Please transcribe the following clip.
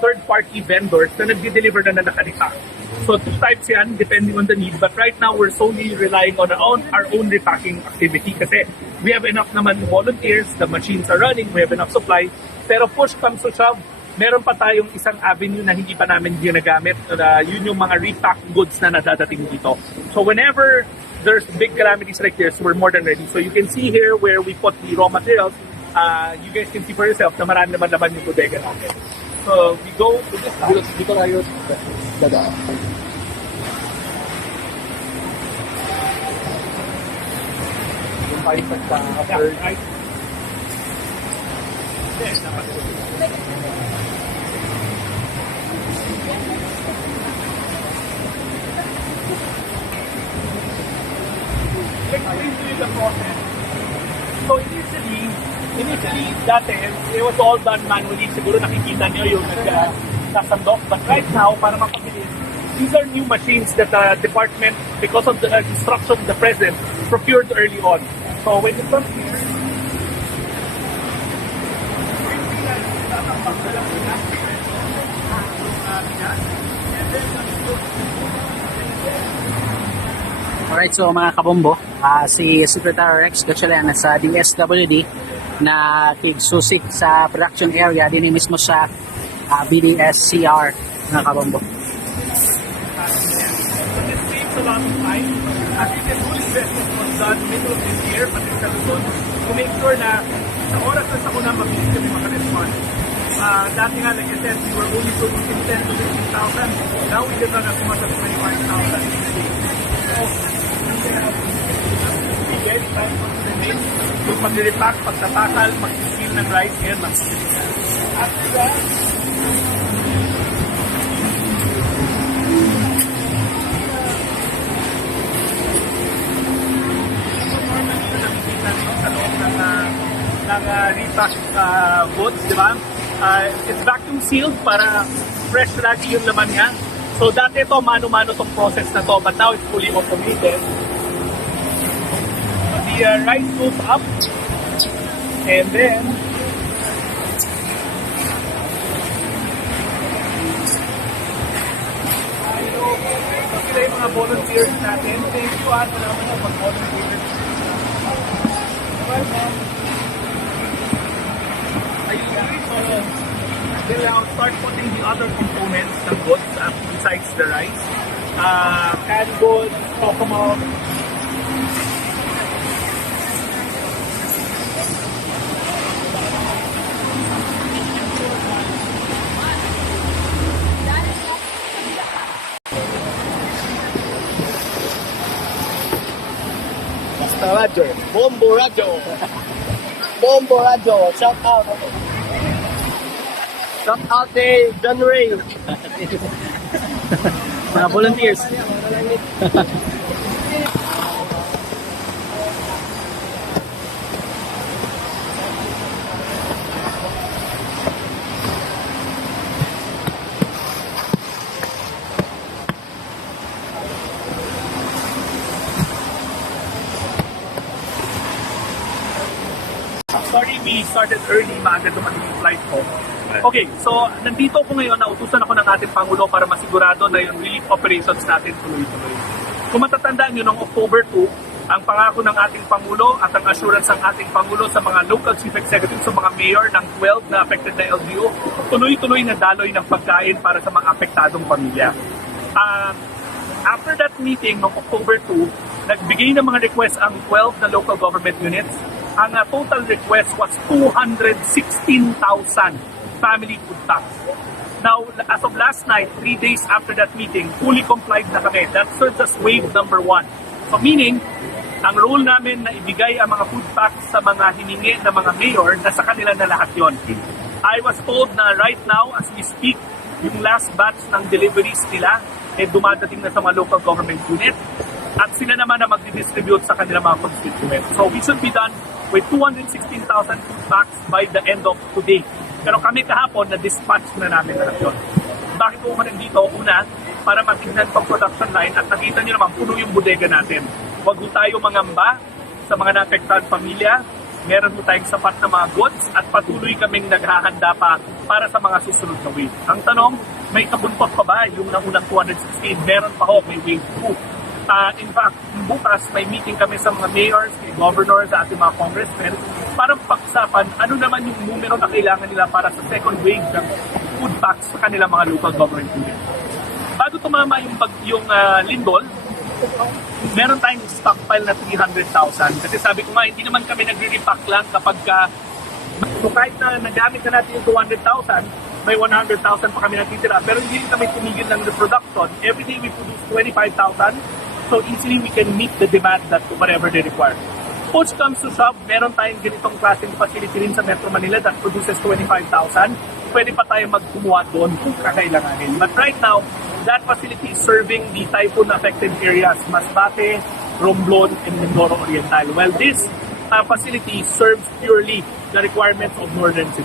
third-party vendors na nag-deliver na nakarepack. So 2 types yan, depending on the need. But right now, we're solely relying on our own repacking activity kasi we have enough naman volunteers, the machines are running, we have enough supply. Pero push comes to shove, meron pa tayong isang avenue na hindi pa namin ginagamit. Yun yung mga repack goods na nadadating dito. So whenever there's big calamities like this, we're more than ready. So you can see here where we put the raw materials. You guys can see for yourself na marami naman yung bodega natin. So we go to this side. Dito tayo dadaan. Yung pipe at after. Right. Yes, dapat. Explain to you the process. So initially, dati, it was all done manually. Siguro nakikita nyo yung nagkasandok. But right now, para mapabilis, these are new machines that the department, because of the instruction of the president, procured early on. So when it comes here, Alright, so mga kabombo, si Secretary Rex Gatchalian sa DSWD na tig-susik sa production area din mismo sa BDSCR, mga kabombo. It saves a lot of time. As you can see, investment was done middle of this year, pati sa Luzon, to make sure na sa oras na sa una, mabilis kami makarespond. Dati nga, like I said, we were only producing 10 to 15,000. Now we can run as much as 25,000 a day. Again, time for the main, yung pag-repack, pagtatakal, mag-seal ng rice, and mag-seal. After that, sa loob ng repack goods, di ba? It's vacuum sealed para fresh lagi yung laman niya. So dati ito, mano-mano tong process na to, but now it's fully automated. So the rice goes up, and then sila yung mga volunteers natin. Thank you, salamat na mag-volunteer. Then I'll start putting the other components, the goods, besides the rice. Canned goods, tokamak. Basta radyo. Bombo radyo. Bombo radyo. Shout out. Shout out kay John Ray. Mga volunteers. Sorry, we started early, maaga dumating yung flight ko. Okay, so nandito ko ngayon, nautusan ako ng ating Pangulo para masigurado na yung relief operations natin tuloy-tuloy. Kung matatandaan nyo, noong October 2, ang pangako ng ating Pangulo at ang assurance ng ating Pangulo sa mga local chief executives, sa mga mayor ng 12 na affected na LGU, tuloy-tuloy na daloy ng pagkain para sa mga apektadong pamilya. After that meeting noong October 2, nagbigay ng mga request ang 12 na local government units. Ang total request was 216,000 family food packs. Now, as of last night, 3 days after that meeting, fully complied na kami. That serves as wave number 1. So meaning, ang role namin na ibigay ang mga food packs sa mga hiningi ng mga mayor, nasa kanila na lahat yon. I was told na right now, as we speak, yung last batch ng deliveries nila, dumadating na sa mga local government unit. At sila naman na magdidistribute sa kanilang mga constituents. So we should be done with 216,000 food packs by the end of today. Pero kami kahapon, na-dispatch na namin lahat yun. Bakit po nandito? Una, para matignan pang production line at nakita nyo naman, puno yung bodega natin. Huwag tayo mangamba sa mga naapektahan pamilya. meron po tayong sapat na mga goods at patuloy kaming naghahanda pa para sa mga susunod na wave. Ang tanong, may kabuntot pa ba yung naunang 216? Meron pa ho, may wave 2. In fact, bukas may meeting kami sa mga mayors, may governors, sa ating mga congressmen para pag-usapan ano naman yung numero na kailangan nila para sa second wave ng food packs sa kanilang mga local government units. Bago tumama yung lindol, meron tayong stockpile na 300,000. Kasi sabi ko nga, hindi naman kami nagre-repack lang kapag so kahit na nagamit na natin yung 200,000, may 100,000 pa kami natitira. Pero hindi rin kami tumigil ng the production. Every day we produce 25,000. So easily we can meet the demand that whatever they require. Push comes to shove, meron tayong ganitong klaseng facility rin sa Metro Manila that produces 25,000. Pwede pa tayo magkumuha doon kung kakailanganin. But right now, that facility is serving the typhoon-affected areas, Masbate, Romblon, and Mindoro Oriental. Well, this facility serves purely the requirements of northern cities.